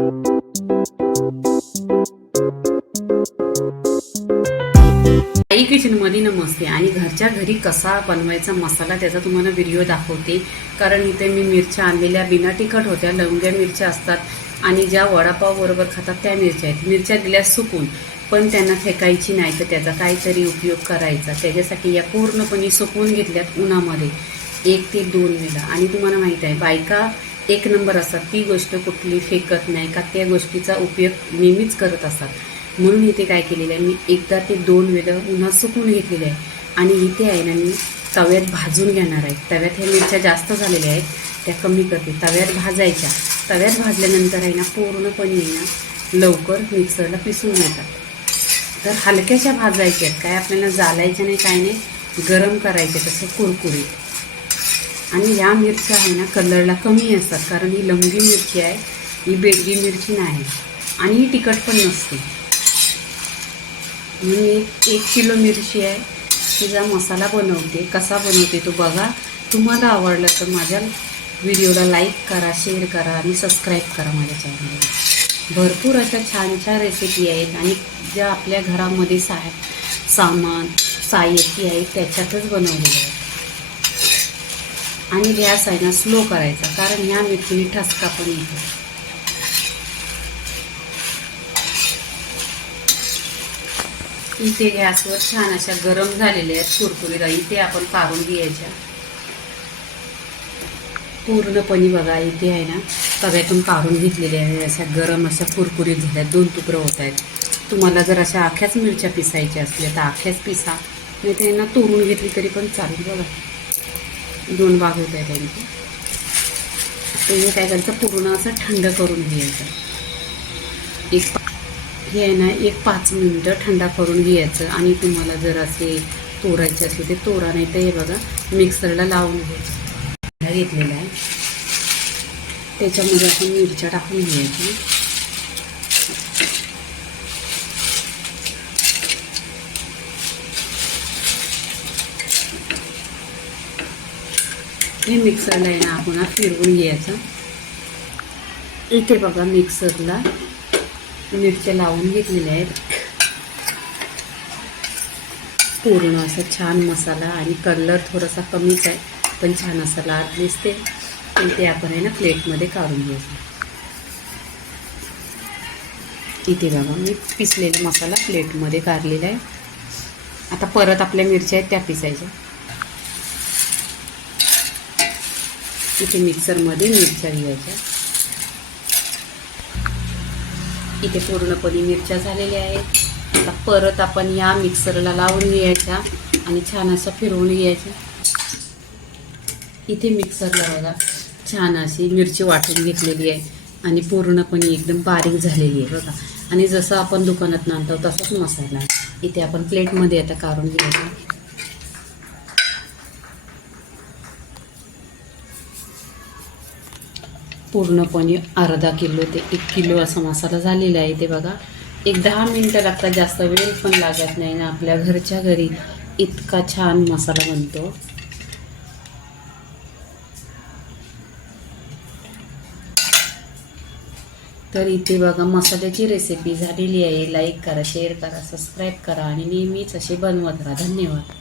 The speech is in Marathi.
आई किचनमध्ये नमस्ते. आणि घरच्या घरी कसा बनवायचा मसाला त्याचा तुम्हाला व्हिडिओ दाखवते. कारण इथे मी मिरच्या आणलेल्या बिना तिखट होत्या लवंग्या मिरच्या असतात आणि ज्या वडापाव बरोबर खातात त्या मिरच्या आहेत. मिरच्या दिल्या सुकून पण त्यांना फेकायची नाही तर त्याचा काहीतरी उपयोग करायचा. त्याच्यासाठी या पूर्णपणे सुकवून घेतल्यात उन्हामध्ये. एक ते दोन वेळा. आणि तुम्हाला माहीत आहे बायका एक नंबर असतात. ती गोष्ट कुठली फेकत नाही का त्या गोष्टीचा उपयोग नेहमीच करत असतात. म्हणून इथे काय केलेलं आहे मी एकदा ते दोन वेळा उन्हा सुकून घेतलेले आहे आणि इथे आहे ना मी तव्यात भाजून घेणार आहे. तव्यात ह्या मिरच्या जास्त झालेल्या आहेत त्या कमी करते. तव्यात भाजायच्या. तव्यात भाजल्यानंतर आहे ना पूर्णपणे आहे ना लवकर मिक्सरला पिसून येतात तर हलक्याशा भाजायच्या आहेत. काय आपल्याला जालायच्या नाही काय नाही गरम करायचे तसं कुरकुरीत. आणि या मिरच्या आहे ना कलरला कमी असतात कारण ही लंबी मिरची आहे ही बेडगी मिरची नाही. आणि ही तिखट पण नसते. मी एक एक किलो मिरची आहे तिचा मसाला बनवते. कसा बनवते तो बघा. तुम्हाला आवडलं तर माझ्या व्हिडिओला लाईक करा शेअर करा आणि सबस्क्राईब करा माझ्या चॅनलला. भरपूर अशा छान छान रेसिपी आहेत आणि ज्या आपल्या घरामध्ये सा सामान साहित्य आहे त्याच्यातच बनवलेलं आहे आणि गॅस आहे ना स्लो करायचा कारण ह्या मिरचीने ठसका पण येतो. इथे गॅसवर छान अशा गरम झालेल्या आहेत कुरकुरीला. इथे आपण काढून घ्यायच्या. पूर्णपणे बघा इथे आहे ना तव्यातून काढून घेतलेल्या आहे अशा गरम अशा कुरकुरीत झाल्या. दोन तुकडं होत आहेत. तुम्हाला जर अशा आख्याच मिरच्या पिसायच्या असल्या तर आख्याच पिसा. नाही त्यांना तोडून घेतली तरी पण चालेल बघा. दोन भाग होत त्यांची. तर हे काय करायचं पूर्ण असं थंड करून घ्यायचं. एक हे आहे ना एक पाच मिनटं थंडा करून घ्यायचं. आणि तुम्हाला जर असे तोरायचे असले ते तोरा नाही तर हे बघा मिक्सरला लावून घ्यायचं. घेतलेला आहे. त्याच्यामध्ये आपण मिरच्या टाकून घ्यायची. हे मिक्सरला आहे ना आपण फिरवून घ्यायचं. इथे बघा मिक्सरला मिरच्या लावून घेतलेल्या आहेत. पूर्ण असा छान मसाला आणि कलर थोडासा कमीच आहे पण छान असा लाल दिसते पण ते आपण आहे ना प्लेटमध्ये काढून घ्यायचं. इथे बघा मी पिसलेला मसाला प्लेटमध्ये काढलेला आहे. आता परत आपल्या मिरच्या आहेत त्या पिसायच्या. इथे मिक्सरमध्ये मिरच्या घ्यायच्या. इथे पूर्णपणे मिरच्या झालेल्या आहेत. आता परत आपण या मिक्सरला लावून घ्यायच्या आणि छान असं फिरवून घ्यायचं. इथे मिक्सरला बघा छान अशी मिरची वाटून घेतलेली आहे आणि पूर्णपणे एकदम बारीक झालेली आहे बघा. आणि जसं आपण दुकानात आणतो तसाच मसाला. इथे आपण प्लेटमध्ये आता काढून घ्यायचा. पूर्णपणे अर्धा किलो ते एक किलो असा मसाला झालेला आहे ते बघा. एक दहा मिनटं लागतात जास्त वेळ पण लागत नाही ना आपल्या घरच्या घरी इतका छान मसाला बनतो. तर इथे बघा मसाल्याची रेसिपी झालेली आहे. लाईक करा शेअर करा सबस्क्राईब करा आणि नेहमीच असे बनवत राहा. धन्यवाद.